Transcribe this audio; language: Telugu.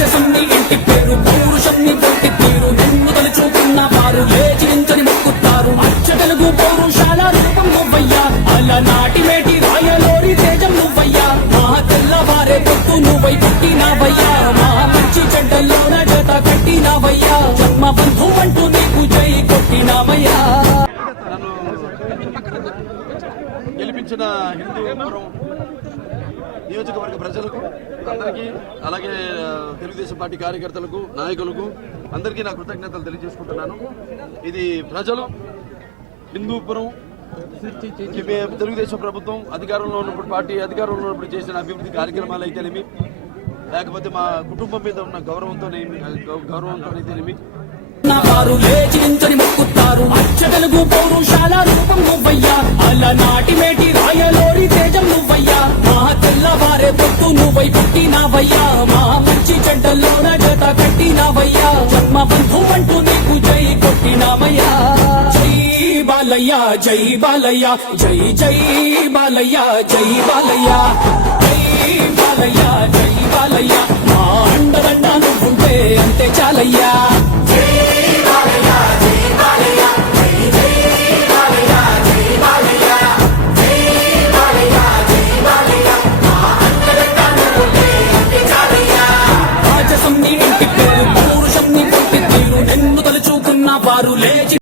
రాజసంని ఇంటి పేరు పౌరుషంని గట్టి పేరు నిన్ను తలుచుకున్న వారు లేచి నించని మొక్కుతారు అచ్చ తెలుగు పౌరుషాల రూపం నువ్వయ్యా అలనాటి మేటి రాయలోరి తేజం నువ్వయ్యా మా తెల్లవారే పొత్తు నువ్వై పుట్టినావయ్యా మా మంచి చెడ్డల్లోన జత కట్టినావయ్యా జన్మ బంధు అంటూ నీకు జై కొట్టినావయ్యా. గెలిపించిన హిందూపురం నియోజకవర్గ ప్రజలకు అందరికీ, అలాగే తెలుగుదేశం పార్టీ కార్యకర్తలకు, నాయకులకు అందరికీ నా కృతజ్ఞతలు తెలియజేసుకుంటున్నాను. ఇది ప్రజలు హిందూపురం తెలుగుదేశం ప్రభుత్వం అధికారంలో ఉన్నప్పుడు, పార్టీ అధికారంలో ఉన్నప్పుడు చేసిన అభివృద్ధి కార్యక్రమాలు అయితేనేమి, లేకపోతే మా కుటుంబం మీద ఉన్న గౌరవంతోనైతేనేమి వారు లేచి నించని మొక్కుతారు అచ్చ తెలుగు పౌరుషాల రూపం నువ్వయ్యా అలనాటి మేటి రాయలోరి తేజం నువ్వయ్యా మా తెల్లవారే పొత్తు నువ్వై పుట్టినావయ్యా మా మంచి చెడ్డల్లోన జత కట్టినావయ్యా జన్మ బంధు అంటూ నీకు జై కొట్టినావయ్యా. జై బాలయ్య జై బాలయ్య జై జై బాలయ్య జై బాలయ్య జై బాలయ్య జై బాలయ్య మా అండదండ నువ్వుంటే అంతే చాలయ్యా.